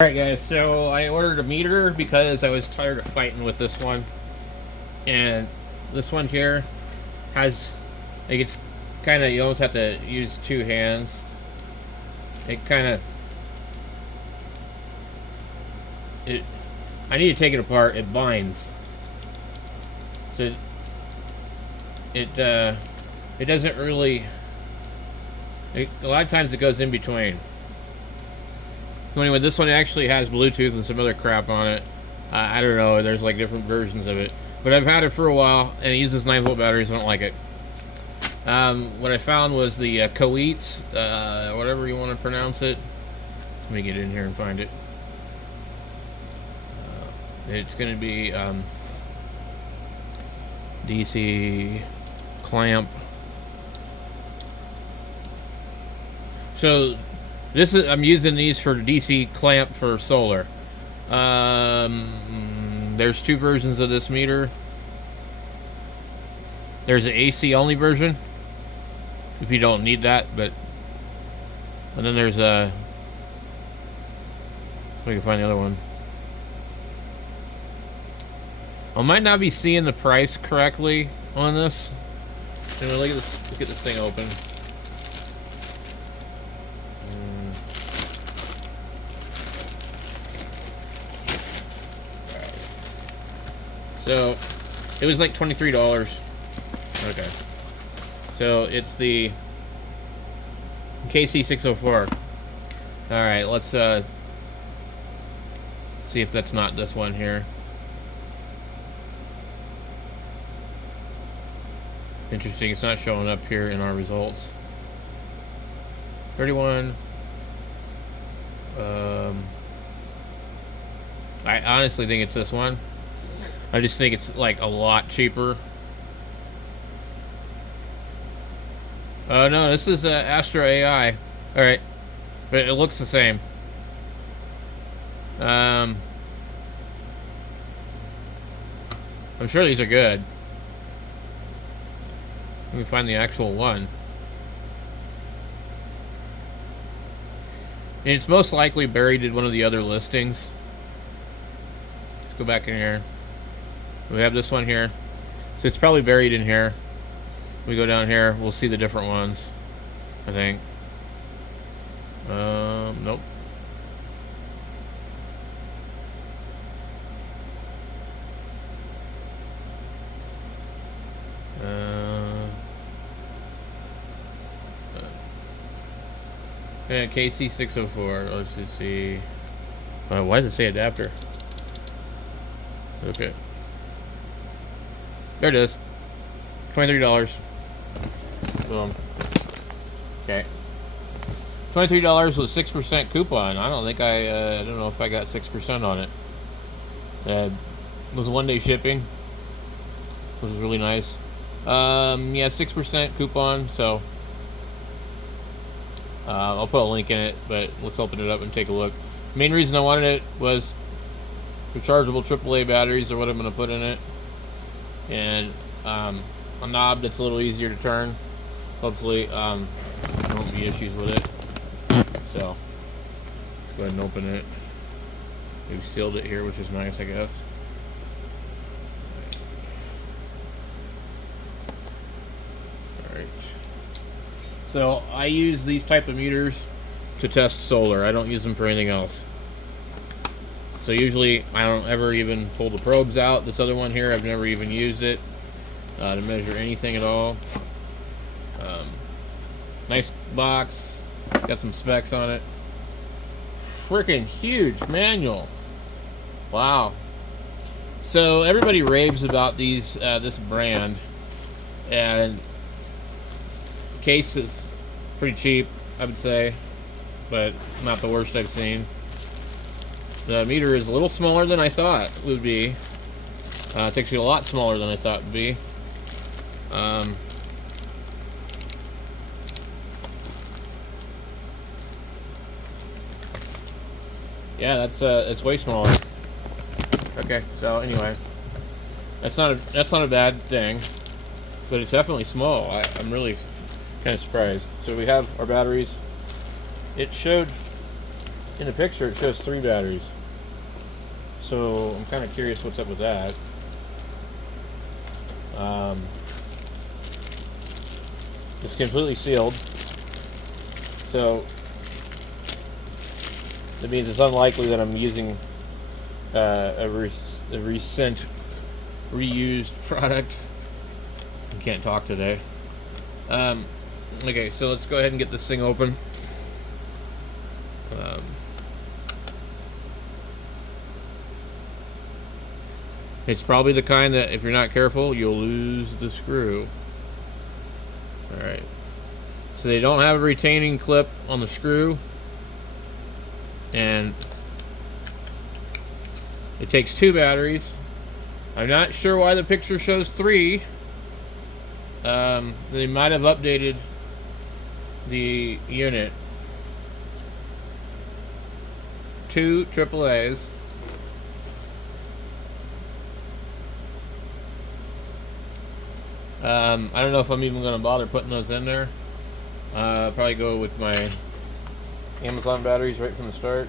Alright guys, so I ordered a meter because I was tired of fighting with this one. And this one here has, like, it's kind of, you almost have to use two hands. It kind of, I need to take it apart. It binds. So it doesn't really, a lot of times it goes in between. Anyway, this one actually has Bluetooth and some other crap on it. I don't know, there's like different versions of it. But I've had it for a while, and it uses 9-volt batteries. I don't like it. What I found was the Coetes, whatever you want to pronounce it. Let me get in here and find it. It's going to be DC clamp. So this is, I'm using these for DC clamp for solar. There's two versions of this meter. There's an AC only version, if you don't need that, and then there's a, we can find the other one. I might not be seeing the price correctly on this. Anyway, look at this. Let's get this thing open. So, it was like $23. Okay. So, it's the KC604. Alright, let's see if that's not this one here. Interesting, it's not showing up here in our results. 31. I honestly think it's this one. I just think it's like a lot cheaper. Oh no, this is Astro AI. Alright. But it looks the same. I'm sure these are good. Let me find the actual one. And it's most likely buried in one of the other listings. Let's go back in here. We have this one here. So it's probably buried in here. We go down here, we'll see the different ones, I think. Nope. Yeah, KC604. Let's just see. Why does it say adapter? Okay. There it is. $23. Boom. Okay. $23 with 6% coupon. I don't think I don't know if I got 6% on it. It was 1-day shipping, which was really nice. Yeah, 6% coupon. So I'll put a link in it, but let's open it up and take a look. Main reason I wanted it was rechargeable AAA batteries are what I'm going to put in it, and a knob that's a little easier to turn. Hopefully, there won't be issues with it. So, let's go ahead and open it. We've sealed it here, which is nice, I guess. Alright. So, I use these type of meters to test solar. I don't use them for anything else. So usually, I don't ever even pull the probes out. This other one here, I've never even used it to measure anything at all. Nice box. Got some specs on it. Freaking huge manual. Wow. So everybody raves about these this brand, and case is pretty cheap, I would say, but not the worst I've seen. The meter is a little smaller than I thought it would be. It's actually a lot smaller than I thought it would be. Yeah, that's way smaller. Okay, so anyway, that's not a bad thing, but it's definitely small. I'm really kind of surprised. So we have our batteries. It showed In the picture, it shows 3 batteries. So I'm kind of curious what's up with that. It's completely sealed. So that means it's unlikely that I'm using a recent reused product. I can't talk today. Okay, so let's go ahead and get this thing open. It's probably the kind that if you're not careful, you'll lose the screw. Alright. So they don't have a retaining clip on the screw. And it takes 2 batteries. I'm not sure why the picture shows 3. They might have updated the unit. 2 AAAs. I don't know if I'm even going to bother putting those in there. Probably go with my Amazon batteries right from the start.